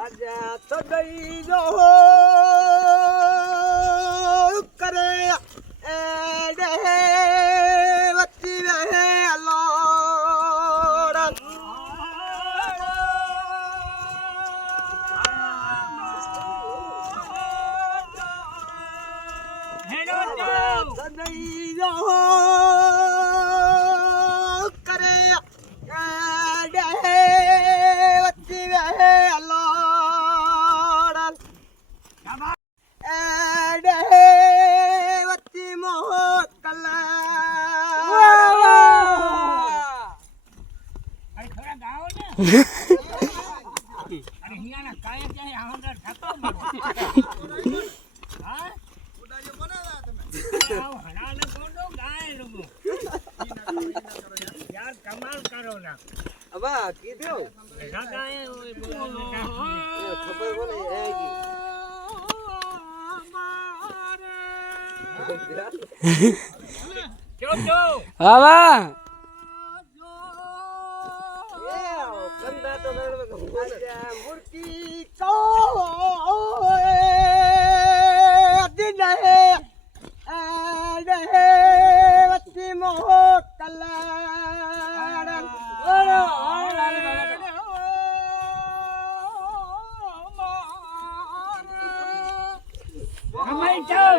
आजा तो दई जो करे एडे बच्ची रहे अल्लाह तो दई जो अरे हियाना काय चाहे आंदर ठको हां उडायो बनावा તમે હણાને કોડો ગાય લોકો यार कमाल करो ना अबा की दो गाय ओए खबर बोले आएगी क्यों क्यों बाबा कंधा तो मूर्ति को दिन है बच्ची मोह कल्याण कमाई जाओ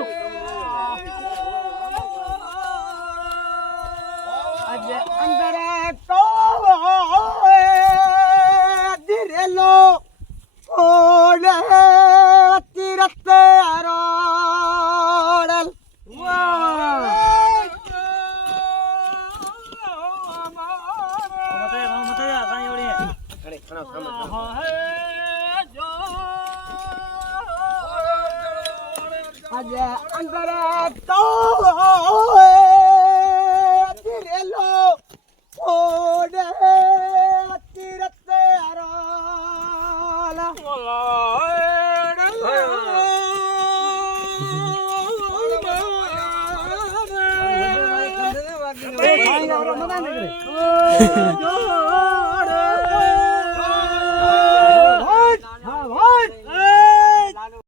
आज अंदर को दिरेलो ओले तीरते आरोडल आज अंदर तो दिरेलो ओले तीरते आरोडल